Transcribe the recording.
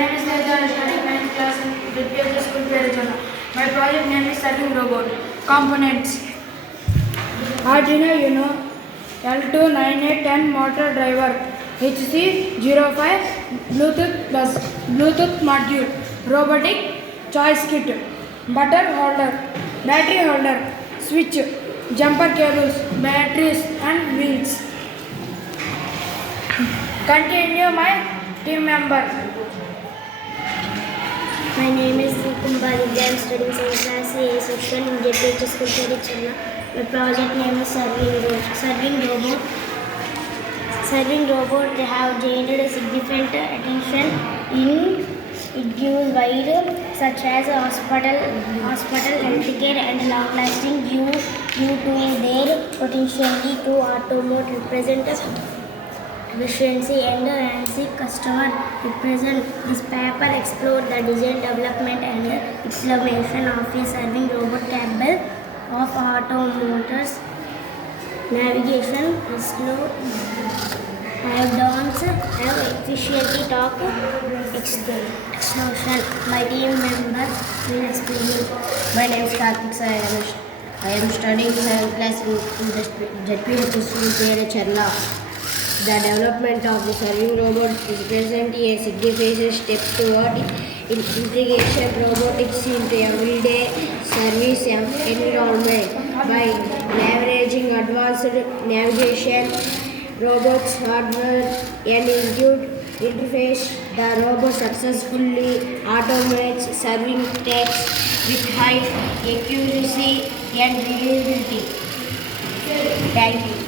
name is Teja. I study 9th class in the school Perajana. My project name is Serving Robot. Components: Arduino Uno, L29810 motor driver, HC05 Bluetooth module, Robotic choice kit, butter holder, battery holder, switch, jumper cables, batteries and wheels. Continue my team member. My name is Kumbali. I am studying 7th class A section in JPH School Perachana. My project name is Serving Robot. Serving Robot have gained a significant attention in its wide such as hospital, healthcare and long-lasting due to their potentially to automate represent efficiency and enhance customer represent. This paper explored the design, development and implementation of a serving robot capable of automotors, navigation, slow have efficiently talk explosion. My team members will explain. My name is Karthik. I am studying 7th class in the JPH School Perachana. The development of the serving robot is presently a significant step toward integration robotics into everyday service environment by leveraging advanced navigation, robots hardware and intuitive interface. The robot successfully automates serving tasks with high accuracy and reliability. Thank you.